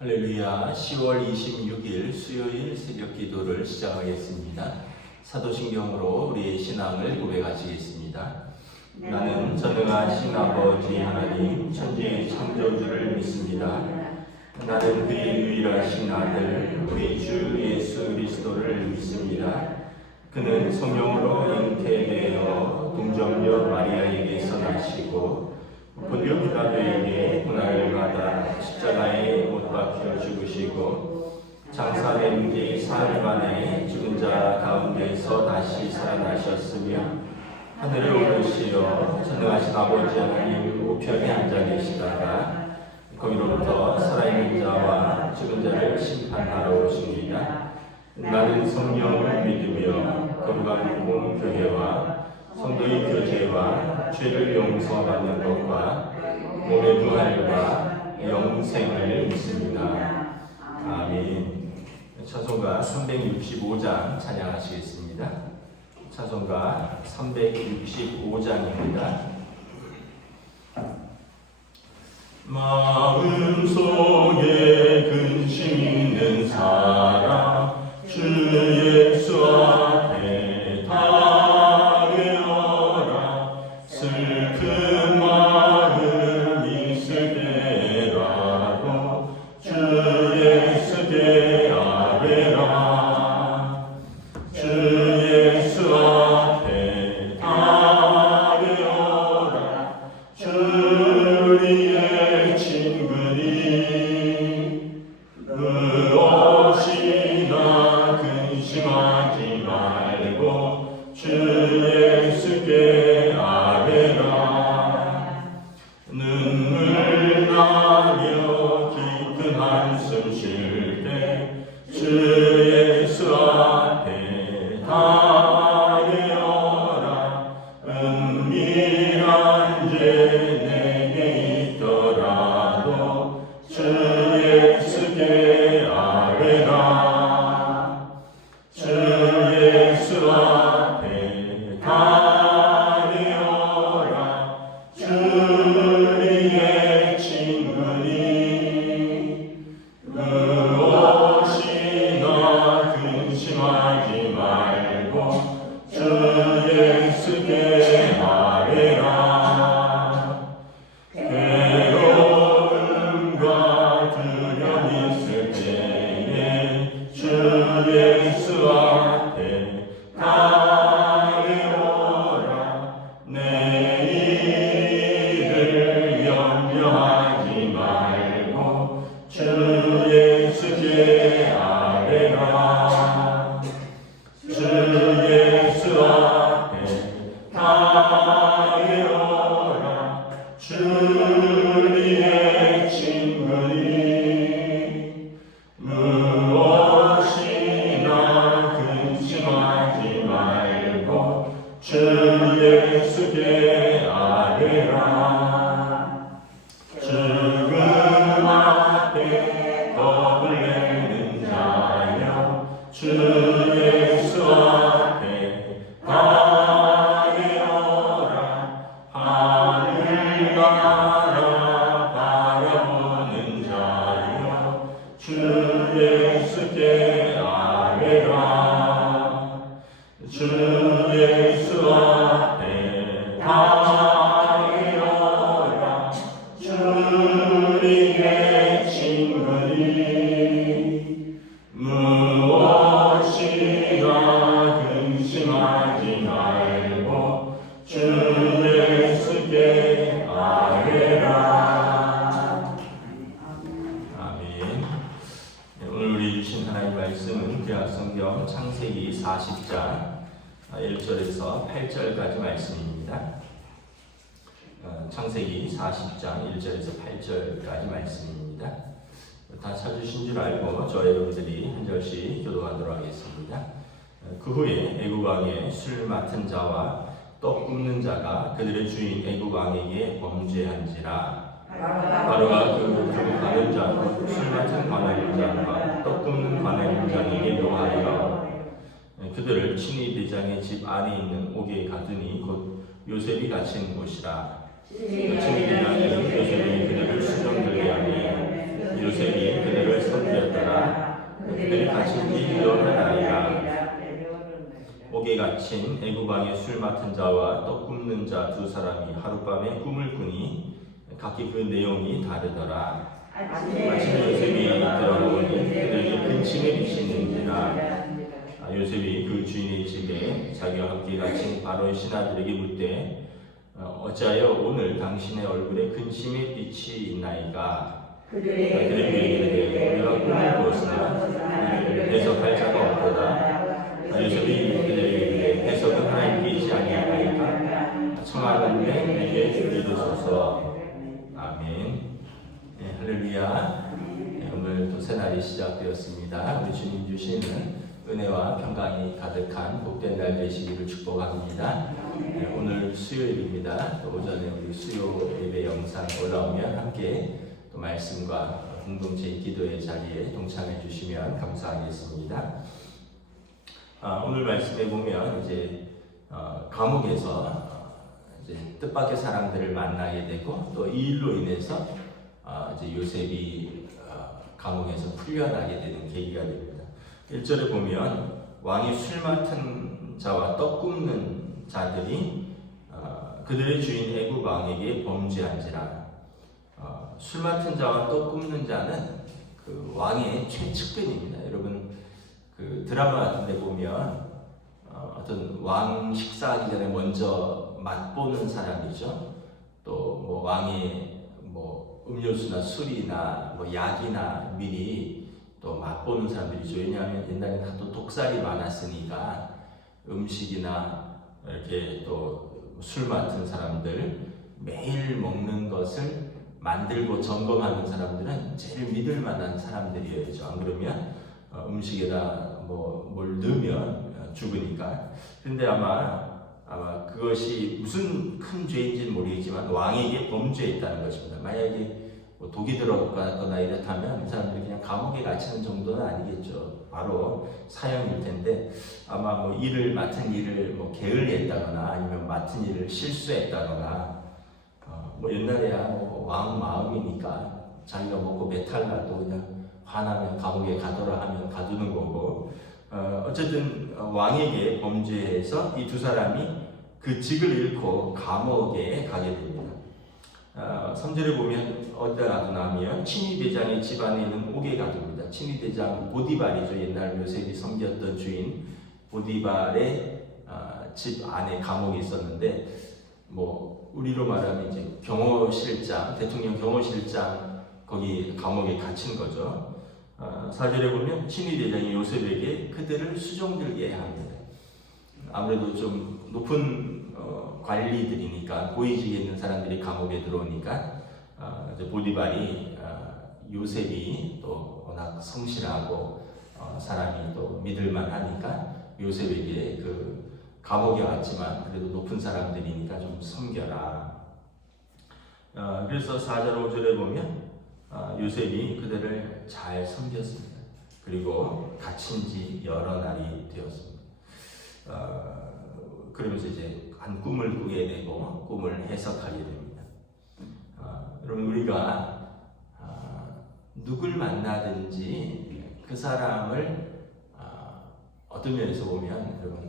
할렐루야. 10월 26일 수요일 새벽 기도를 시작하겠습니다. 사도신경으로 우리의 신앙을 고백하시겠습니다. 나는 전능하신 아버지 하나님 천지의 창조주를 믿습니다. 나는 그의 유일하신 아들 우리 주 예수 그리스도를 믿습니다. 그는 성령으로 잉태되어 동정녀 마리아에게서 나시고 본디오 빌라도에게 고난을 받아 십자가에 못 박혀 죽으시고 장사된 뒤 사흘 만에 죽은 자 가운데서 다시 살아나셨으며 하늘에 오르시어 전능하신 아버지 하나님 우편에 앉아 계시다가 거기로부터 살아있는 자와 죽은 자를 심판하러 오십니다. 나는 성령을 믿으며 거룩한 공교회와 성도의 교제와 죄를 용서받는 것과 몸의 부활과 영생을 믿습니다. 아멘. 찬송가 365장 찬양하시겠습니다. 찬송가 365장입니다. 마음속에 근심 있는 사람 주 예수 앞에 달려라. 슬픈 마음 있을 때라도 주 예수께 아뢰라. 주 예수 앞에 달려라. 주리의 친구니 무엇이나 근심하지 말고 주 예수께 아뢰라. 눈물 나며 깊은 한숨 쉴 때 주 예수 앞에 달려라. 은밀한 죄 내게 있더라도 주 예수께 아뢰라. 주 예수 앞에 달려라. 주리의 친구니 무엇이나 근심하지 말고 주 예수께 아뢰라. 괴로움과 두려움 있을 때에 주 예수 앞에 달려라. 내일을 염려하지 말고 주 예수께 아뢰라. 주 예수 앞에 달려라. 주리의 친구니 무엇이나 근심하지 말고 주 예수께 아뢰라. 죽음 앞에 겁을 내는 자여 주 예수 앞에 달려라. 하늘 나라 바라보는 자여 주 예수께 아뢰라. 주 예수 앞에 달려라. 주리의 친구니 무엇이나 근심하지 말고 주 예수께 아뢰라. 아멘. 오늘 우리 주신 하나님 말씀은 구약성경 창세기 40장 1절에서 8절까지 말씀입니다. 창세기 40장 1절에서 8절까지 말씀입니다. 다 찾으신 줄 알고 저 여러분들이 한 절씩 교도하도록 하겠습니다. 그 후에 애국 왕의 술 맡은 자와 떡 굽는 자가 그들의 주인 애국 왕에게 범죄한지라. 바로가 그 가는 자, 술 맡은 관원장과 떡 굽는 관원장에게 노하여 그들을 친히 대장의 집 안에 있는 옥에 가두니 곧 요셉이 갇힌 곳이라. 친히 대장이 요셉이 그들을 수정들게 하니 요셉이 그들을 그들이 갇힌 길 열어나리라. 옥에 갇힌 애굽 왕의 술 맡은 자와 떡 굽는 자 두 사람이 하룻밤에 꿈을 꾸니 각기 그 내용이 다르더라. 아침에 요셉이 들어보니 그들이 근침에 비치는지라. 요셉이 그 주인의 집에 자기와 함께 갇힌 바로의 신하들에게 묻되 어찌하여 오늘 당신의 얼굴에 근심의 빛이 있나이까? 그들이 이르되 우리가 꿈을 꾸었으나 이를 해석할 자가 없도다. 요셉이 그들에게 이르되 해석은 하나님께 있지 아니하나이까? 청하건대 내게 이르소서. 아멘. 네, 할렐루야. 네, 오늘 또 새날이 시작되었습니다. 우리 주님 주시는 은혜와 평강이 가득한 복된 날 되시기를 축복합니다. 네, 오늘 수요일입니다. 또 오전에 우리 수요 예배 영상 올라오면 함께 또 말씀과 공동체 기도의 자리에 동참해 주시면 감사하겠습니다. 오늘 말씀에 보면 이제 감옥에서 이제 뜻밖의 사람들을 만나게 되고 또 이 일로 인해서 이제 요셉이 감옥에서 풀려나게 되는 계기가 됩니다. 1절에 보면 왕이 술 맡은 자와 떡 굽는 자들이 그들의 주인 애굽 왕에게 범죄한지라. 술 맡은 자와 떡 굽는 자는 그 왕의 최측근입니다. 여러분 그 드라마 같은데 보면 어떤 왕 식사하기 전에 먼저 맛보는 사람이죠. 또 뭐 왕의 뭐 음료수나 술이나 뭐 약이나 미리 또 맛보는 사람들이죠. 왜냐하면 옛날에 다또 독살이 많았으니까 음식이나 이렇게 또 술 맡은 사람들 매일 먹는 것을 만들고 점검하는 사람들은 제일 믿을 만한 사람들이어야죠. 안 그러면 음식에다 뭘 넣으면 죽으니까. 근데 아마 그것이 무슨 큰 죄인지는 모르겠지만 왕에게 범죄했다는 것입니다. 만약에 뭐 독이 들어갔거나 이렇다면 이 사람들이 그냥 감옥에 갇히는 정도는 아니겠죠. 바로 사형일 텐데 아마 뭐 맡은 일을 뭐 게을리했다거나 아니면 맡은 일을 실수했다거나 뭐 옛날에야 뭐 왕 마음이니까 자기가 먹고 배탈 나도 그냥 화나면 감옥에 가둬라 하면 가두는 거고 어쨌든 왕에게 범죄해서 이 두 사람이 그 직을 잃고 감옥에 가게 됩니다. 3절에 보면 어디다 가두냐면 친위대장의 집 안에 있는 옥에 가둡니다. 친위대장 보디발이죠. 옛날 요셉이 섬겼던 주인 보디발의 집 안에 감옥이 있었는데 뭐 우리로 말하면 이제 경호실장, 대통령 경호실장 거기 감옥에 갇힌 거죠. 4절에 보면 친위대장이 요셉에게 그들을 수종들게 합니다. 아무래도 좀 높은 관리들이니까 고위직에 있는 사람들이 감옥에 들어오니까 이제 보디발이 요셉이 또 워낙 성실하고 사람이 또 믿을만 하니까 요셉에게 그 감옥에 왔지만 그래도 높은 사람들이니까 좀 섬겨라. 그래서 4절 5절에 보면 요셉이 그들을 잘 섬겼습니다. 그리고 갇힌 지 여러 날이 되었습니다. 그러면서 이제 한 꿈을 꾸게 되고 꿈을 해석하게 됩니다. 여러분 우리가 누굴 만나든지 그 사람을 어떤 면에서 보면 여러분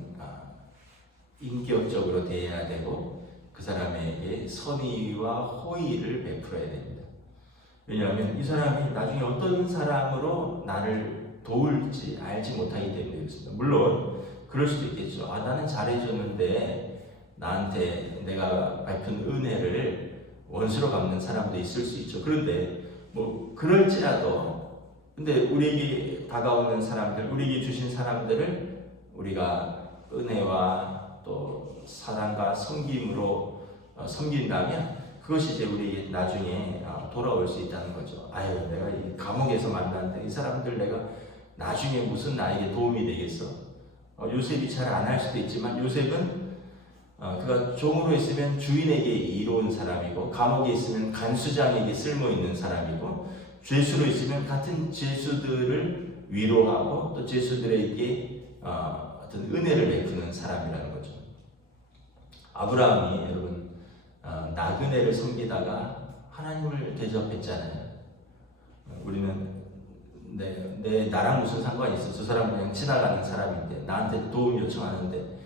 인격적으로 대해야 되고 그 사람에게 선의와 호의를 베풀어야 됩니다. 왜냐하면 이 사람이 나중에 어떤 사람으로 나를 도울지 알지 못하기 때문에 그렇습니다. 물론 그럴 수도 있겠죠. 나는 잘해줬는데 나한테 내가 베푼 은혜를 원수로 갚는 사람도 있을 수 있죠. 그런데 뭐 그럴지라도 근데 우리에게 다가오는 사람들, 우리에게 주신 사람들을 우리가 은혜와 또 사랑과 섬김으로 섬긴다면 그것이 이제 우리에게 나중에 돌아올 수 있다는 거죠. 내가 이 감옥에서 만났는데 이 사람들 내가 나중에 무슨 나에게 도움이 되겠어? 요셉이 잘 안 할 수도 있지만 요셉은 그가 종으로 있으면 주인에게 이로운 사람이고 감옥에 있으면 간수장에게 쓸모있는 사람이고 죄수로 있으면 같은 죄수들을 위로하고 또 죄수들에게 어떤 은혜를 베푸는 사람이라는 거죠. 아브라함이 여러분 나그네를 섬기다가 하나님을 대접했잖아요. 우리는 나랑 무슨 상관이 있어? 저 사람 그냥 지나가는 사람인데 나한테 도움 요청하는데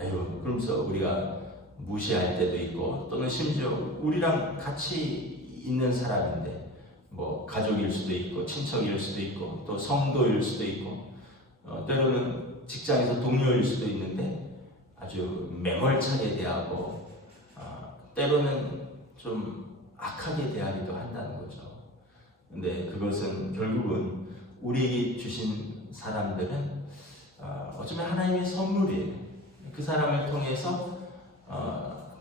에휴 그러면서 우리가 무시할 때도 있고 또는 심지어 우리랑 같이 있는 사람인데 뭐 가족일 수도 있고 친척일 수도 있고 또 성도일 수도 있고 때로는 직장에서 동료일 수도 있는데 아주 매몰차게 대하고 때로는 좀 악하게 대하기도 한다는 거죠. 근데 그것은 결국은 우리에게 주신 사람들은 어쩌면 하나님의 선물이에요. 그 사람을 통해서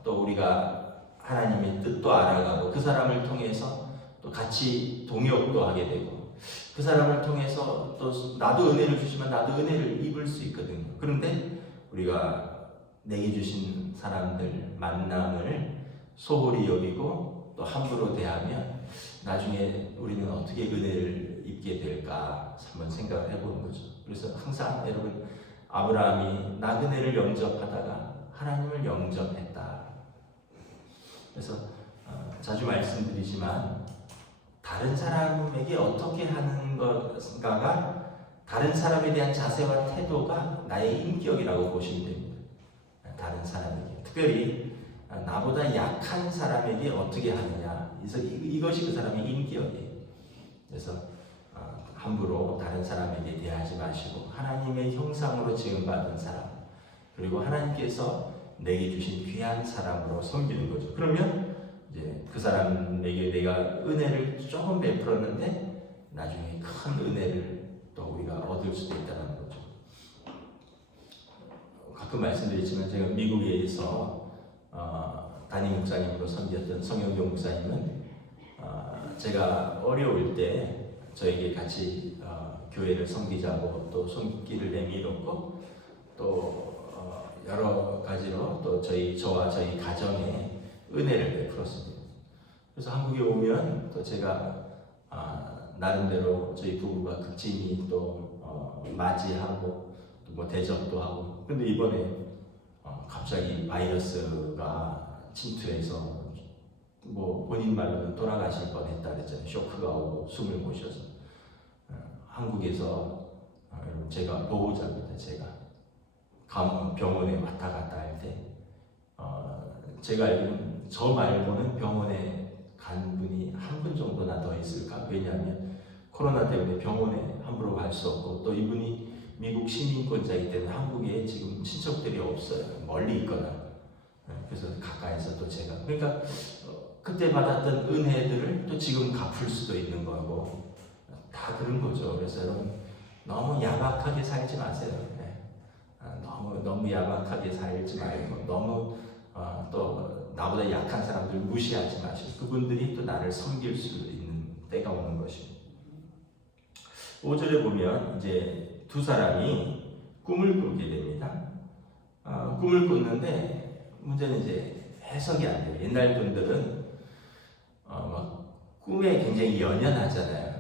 또 우리가 하나님의 뜻도 알아가고 그 사람을 통해서 또 같이 동역도 하게 되고 그 사람을 통해서 또 나도 은혜를 주시면 나도 은혜를 입을 수 있거든요. 그런데 우리가 내게 주신 사람들 만남을 소홀히 여기고 또 함부로 대하면 나중에 우리는 어떻게 은혜를 입게 될까 한번 생각을 해보는 거죠. 그래서 항상 여러분 아브라함이 나그네를 영접하다가 하나님을 영접했다. 그래서 자주 말씀드리지만 다른 사람에게 어떻게 하는 것인가가 다른 사람에 대한 자세와 태도가 나의 인격이라고 보시면 됩니다. 다른 사람에게 특별히 나보다 약한 사람에게 어떻게 하느냐 이것이 그 사람의 인격이에요. 그래서 함부로 다른 사람에게 대하지 마시고 하나님의 형상으로 지음받은 사람 그리고 하나님께서 내게 주신 귀한 사람으로 섬기는 거죠. 그러면 이제 그 사람에게 내가 은혜를 조금 베풀었는데 나중에 큰 은혜를 또 우리가 얻을 수도 있다는 거죠. 가끔 말씀드리지만 제가 미국에서 담임 목사님으로 섬겼던 성영경 목사님은 제가 어려울 때 저에게 같이 교회를 섬기자고 또 손길을 내밀었고 또 여러 가지로 또 저와 저희 가정에 은혜를 베풀었습니다. 그래서 한국에 오면 또 제가 나름대로 저희 부부가 극진히 또 맞이하고 또 뭐 대접도 하고 근데 이번에 갑자기 바이러스가 침투해서 뭐 본인 말로는 돌아가실 뻔했다 그랬잖아요. 쇼크가 오고 숨을 못 쉬어서 한국에서 여러분 제가 보호자입니다. 제가 병원에 왔다 갔다 할 때 제가 알기로는 저 말고는 병원에 간 분이 한 분 정도나 더 있을까? 왜냐하면 코로나 때문에 병원에 함부로 갈 수 없고 또 이분이 미국 시민권자이기 때문에 한국에 지금 친척들이 없어요. 멀리 있거나 그래서 가까이서 또 제가 그러니까 그때 받았던 은혜들을 또 지금 갚을 수도 있는 거고 다 그런 거죠. 그래서 여러분 너무 야박하게 살지 마세요. 너무 야박하게 살지 말고 너무 또 나보다 약한 사람들 무시하지 마시고 그분들이 또 나를 섬길 수 있는 때가 오는 것입니다. 5절에 보면 이제 두 사람이 꿈을 꾸게 됩니다. 꿈을 꿨는데 문제는 이제 해석이 안 돼요. 옛날 분들은 꿈에 굉장히 연연하잖아요.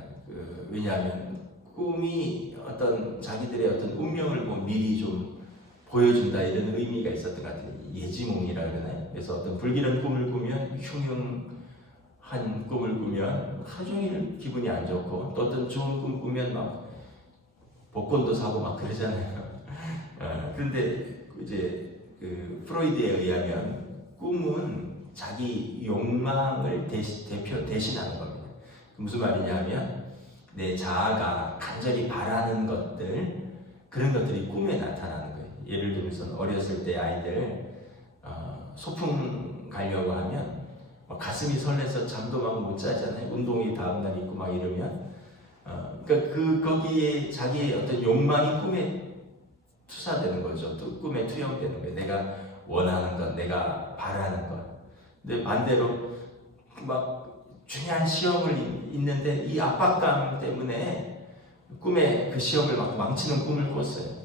왜냐하면 꿈이 어떤 자기들의 어떤 운명을 미리 좀 보여준다 이런 의미가 있었던 것 같아요. 예지몽이라 그러나요? 그래서 어떤 불길한 꿈을 꾸면 흉흉한 꿈을 꾸면 하루 종일 기분이 안 좋고 또 어떤 좋은 꿈 꾸면 막 복권도 사고 막 그러잖아요. 그런데 이제 그 프로이드에 의하면 꿈은 자기 욕망을 대신하는 겁니다. 무슨 말이냐면 내 자아가 간절히 바라는 것들 그런 것들이 꿈에 나타나는 거예요. 예를 들면서 어렸을 때 아이들 소풍 가려고 하면 가슴이 설레서 잠도 막 못 자잖아요. 운동이 다음날 있고 막 이러면 그러니까 거기에 자기의 어떤 욕망이 꿈에 투사되는 거죠. 또 꿈에 투영되는 거예요. 내가 원하는 것, 내가 바라는 것. 근데 반대로 막 중요한 시험을 있는데 이 압박감 때문에 꿈에 그 시험을 막 망치는 꿈을 꿨어요.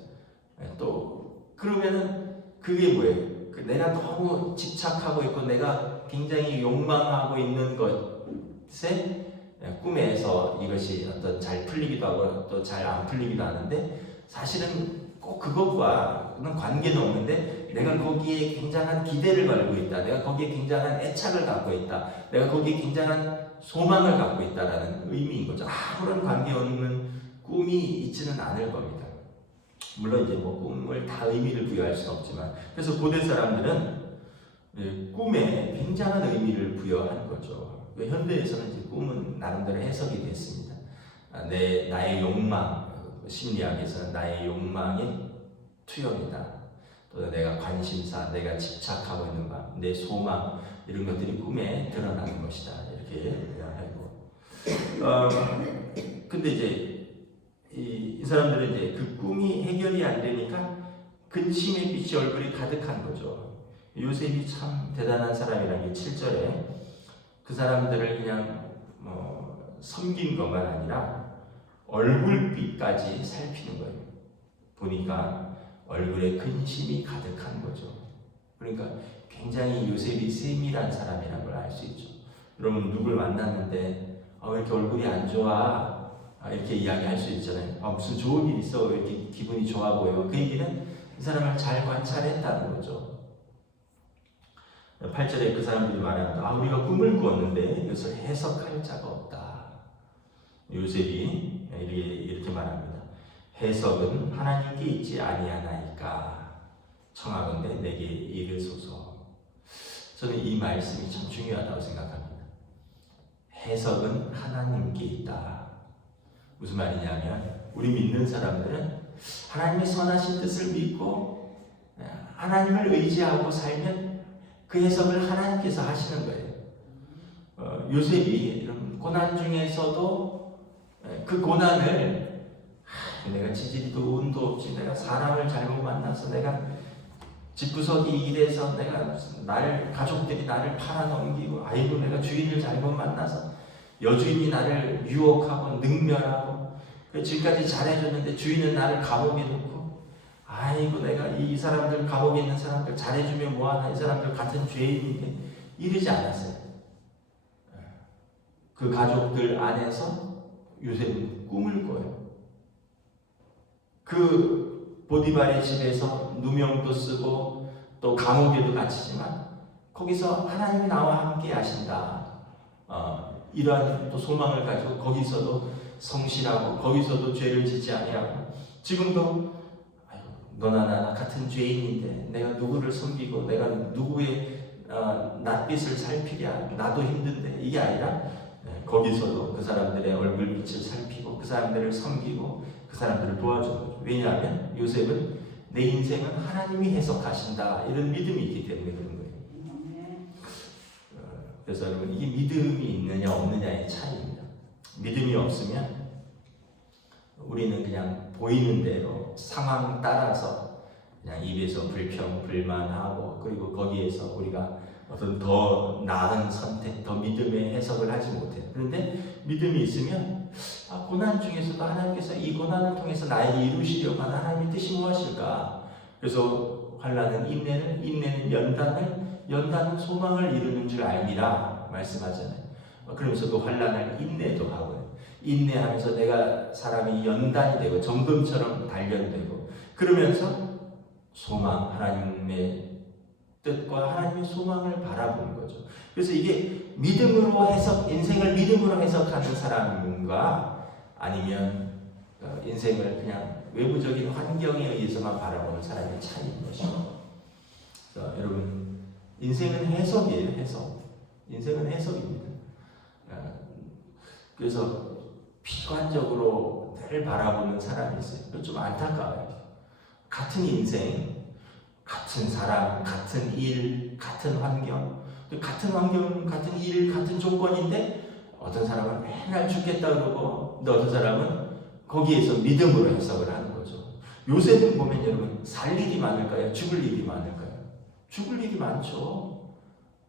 또 그러면은 그게 뭐예요? 내가 너무 집착하고 있고 내가 굉장히 욕망하고 있는 것에 꿈에서 이것이 어떤 잘 풀리기도 하고 또 잘 안 풀리기도 하는데 사실은 꼭 그것과는 관계는 없는데 내가 거기에 굉장한 기대를 걸고 있다. 내가 거기에 굉장한 애착을 갖고 있다. 내가 거기에 굉장한 소망을 갖고 있다라는 의미인 거죠. 아무런 관계없는 꿈이 있지는 않을 겁니다. 물론 이제 뭐 꿈을 다 의미를 부여할 수는 없지만, 그래서 고대 사람들은 꿈에 굉장한 의미를 부여한 거죠. 현대에서는 이제 꿈은 나름대로 해석이 됐습니다. 나의 욕망, 심리학에서는 나의 욕망의 투영이다. 또 내가 관심사, 내가 집착하고 있는 마음, 내 소망, 이런 것들이 꿈에 드러나는 것이다. 이렇게 하고. 근데 이제 이 사람들은 이제 그 꿈이 해결이 안 되니까 근심의 빛이 얼굴이 가득한 거죠. 요셉이 참 대단한 사람이라는 게 7절에 그 사람들을 그냥 섬긴 것만 아니라 얼굴빛까지 살피는 거예요. 보니까 얼굴에 근심이 가득한 거죠. 그러니까 굉장히 요셉이 세밀한 사람이라는 걸 알 수 있죠. 여러분 누굴 만났는데 왜 이렇게 얼굴이 안 좋아? 이렇게 이야기할 수 있잖아요. 무슨 좋은 일 있어? 왜 이렇게 기분이 좋아 보여? 그 얘기는 이 사람을 잘 관찰했다는 거죠. 8절에 그 사람들이 말합니다. 우리가 꿈을 꾸었는데 이것을 해석할 자가 없다. 요셉이 이렇게 말합니다. 해석은 하나님께 있지 아니하나이까 청하건대 내게 이르소서. 저는 이 말씀이 참 중요하다고 생각합니다. 해석은 하나님께 있다. 무슨 말이냐면 우리 믿는 사람들은 하나님의 선하신 뜻을 믿고 하나님을 의지하고 살면 그 해석을 하나님께서 하시는 거예요. 요셉이 이런 고난 중에서도 그 고난을 내가 지지리도 운도 없지, 내가 사람을 잘못 만나서, 내가 집구석이 이래서, 내가 가족들이 나를 팔아넘기고, 아이고 내가 주인을 잘못 만나서 여주인이 나를 유혹하고 능멸하고 지금까지 잘해줬는데 주인은 나를 감옥에 놓고, 아이고 내가 이 사람들 감옥에 있는 사람들 잘해주면 뭐하나, 이 사람들 같은 죄인인데, 이러지 않았어요. 그 가족들 안에서 요셉은 꿈을 꿔요. 그 보디발의 집에서 누명도 쓰고 또 감옥에도 갇히지만 거기서 하나님이 나와 함께 하신다. 이러한 또 소망을 가지고 거기서도 성실하고 거기서도 죄를 짓지 아니하고, 지금도 너나 나나 같은 죄인인데 내가 누구를 섬기고 내가 누구의 낯빛을 살피랴, 나도 힘든데, 이게 아니라 거기서도 그 사람들의 얼굴빛을 살피고 그 사람들을 섬기고 그 사람들을 도와주는 거죠. 왜냐하면 요셉은 내 인생은 하나님이 해석하신다, 이런 믿음이 있기 때문에 그런 거예요. 그래서 여러분, 이게 믿음이 있느냐 없느냐의 차이입니다. 믿음이 없으면 우리는 그냥 보이는 대로 상황 따라서 그냥 입에서 불평 불만하고, 그리고 거기에서 우리가 어떤 더 나은 선택, 더 믿음의 해석을 하지 못해요. 그런데 믿음이 있으면 고난 중에서도 하나님께서 이 고난을 통해서 나에게 이루시려고 하는 하나님의 뜻이 무엇일까? 그래서 환난은 인내를, 인내는 연단을, 연단은 소망을 이루는 줄 알미라 말씀하잖아요. 그러면서 그 환난을 인내도 하고요. 인내하면서 내가 사람이 연단이 되고 정금처럼 단련되고, 그러면서 소망, 하나님의 뜻과 하나님의 소망을 바라보는 거죠. 그래서 이게 믿음으로 해석, 인생을 믿음으로 해석하는 사람과 아니면 인생을 그냥 외부적인 환경에 의해서만 바라보는 사람의 차이인 것이죠. 여러분, 인생은 해석이에요. 해석. 인생은 해석입니다. 그래서 비관적으로 늘 바라보는 사람이 있어요. 그건 좀 안타까워요. 같은 인생, 같은 사람, 같은 일, 같은 환경, 같은 일, 같은 조건인데 어떤 사람은 맨날 죽겠다 그러고, 근데 어떤 사람은 거기에서 믿음으로 해석을 하는 거죠. 요새는 보면 여러분, 살 일이 많을까요? 죽을 일이 많을까요? 죽을 일이 많죠.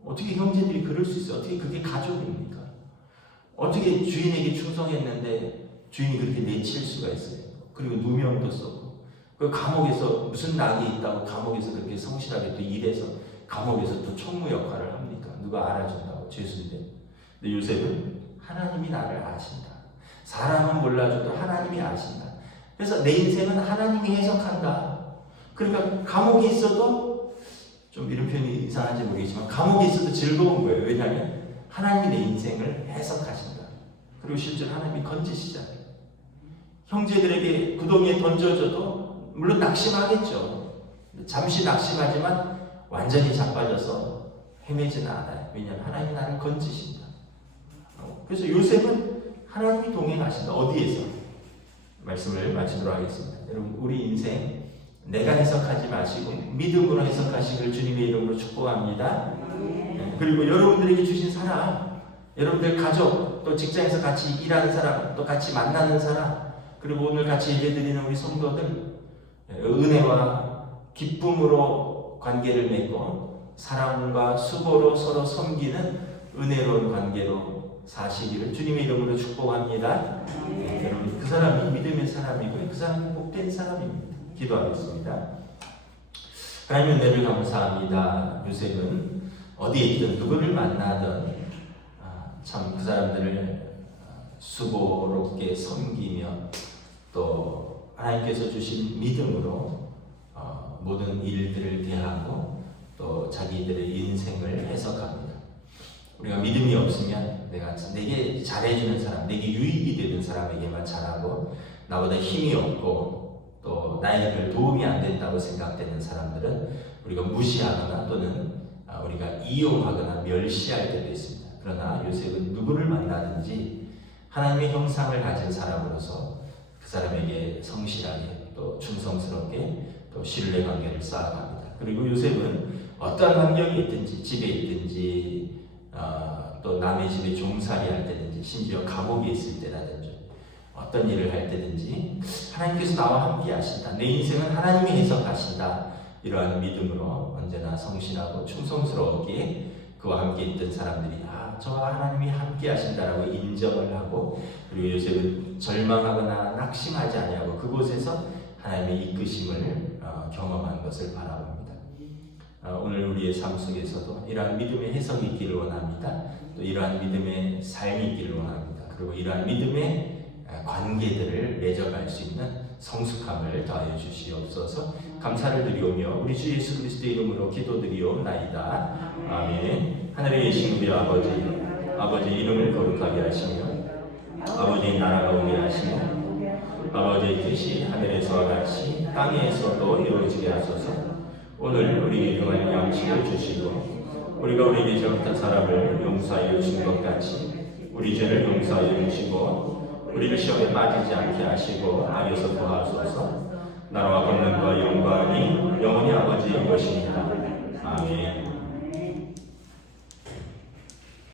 어떻게 형제들이 그럴 수 있어요? 어떻게 그게 가족입니까? 어떻게 주인에게 충성했는데 주인이 그렇게 내칠 수가 있어요? 그리고 누명도 썼고, 그 감옥에서 무슨 낙이 있다고 감옥에서 그렇게 성실하게 또 일해서 감옥에서 또 총무 역할을 합니까? 누가 알아준다고, 죄수인데. 근데 요셉은 하나님이 나를 아신다. 사람은 몰라줘도 하나님이 아신다. 그래서 내 인생은 하나님이 해석한다. 그러니까 감옥에 있어도, 좀 이런 표현이 이상한지 모르겠지만 감옥에 있어도 즐거운 거예요. 왜냐하면 하나님이 내 인생을 해석하신다. 그리고 실제로 하나님이 건지시잖아요. 형제들에게 구덩이에 던져줘도 물론 낙심하겠죠. 잠시 낙심하지만 완전히 자빠져서 헤매지는 않아요. 왜냐하면 하나님이 나를 건지신다. 그래서 요셉은 하나님이 동행하신다. 어디에서? 말씀을 마치도록 하겠습니다. 여러분, 우리 인생 내가 해석하지 마시고 믿음으로 해석하시길 주님의 이름으로 축복합니다. 그리고 여러분들에게 주신 사람, 여러분들 가족, 또 직장에서 같이 일하는 사람, 또 같이 만나는 사람, 그리고 오늘 같이 예배드리는 우리 성도들, 은혜와 기쁨으로 관계를 맺고 사랑과 수고로 서로 섬기는 은혜로운 관계로 사시기를 주님의 이름으로 축복합니다. 여러분, 그 사람이 믿음의 사람이고 그 사람이 복된 사람입니다. 기도하겠습니다. 하나님의 은혜를 감사합니다. 요셉은 어디에 있든 누구를 만나든 참 그 사람들을 수고롭게 섬기며 또 하나님께서 주신 믿음으로 모든 일들을 대하고 또 자기들의 인생을 해석합니다. 우리가 믿음이 없으면 내게 잘해주는 사람, 내게 유익이 되는 사람에게만 잘하고 나보다 힘이 없고 또 나에게 도움이 안 된다고 생각되는 사람들은 우리가 무시하거나 또는 우리가 이용하거나 멸시할 때도 있습니다. 그러나 요셉은 누구를 만나든지 하나님의 형상을 가진 사람으로서 그 사람에게 성실하게 또 충성스럽게 또 신뢰 관계를 쌓아갑니다. 그리고 요셉은 어떠한 환경이 있든지 집에 있든지 또 남의 집에 종살이 할 때든지 심지어 감옥에 있을 때라든지 어떤 일을 할 때든지 하나님께서 나와 함께 하신다. 내 인생은 하나님이 해석하신다. 이러한 믿음으로 언제나 성실하고 충성스럽게 그와 함께 있던 사람들이 저와 하나님이 함께 하신다라고 인정을 하고 그리고 요셉은 절망하거나 낙심하지 아니하고 그곳에서 하나님의 이끄심을 경험한 것을 바라봅니다. 오늘 우리의 삶 속에서도 이러한 믿음의 해석이 있기를 원합니다. 또 이러한 믿음의 삶이 있기를 원합니다. 그리고 이러한 믿음의 관계들을 맺어갈 수 있는 성숙함을 더하여 주시옵소서. 감사를 드리오며 우리 주 예수 그리스도의 이름으로 기도드리옵나이다. 아멘. 하늘에 계신 우리 아버지 이름을 거룩하게 하시며 아버지의 나라가 오게 하시며 아버지의 뜻이 하늘에서와 같이 땅에서도 이루어지게 하소서. 오늘 우리에게 일용할 양식을 주시고 우리가 우리에게 잘못한 사람을 용서하여 준 것 같이 우리 죄를 용서하여 주시고 우리를 시험에 빠지지 않게 하시고 악에서 구하소서. 나라와 권능과 영광이 영원히 아버지의 것입니다. 아멘.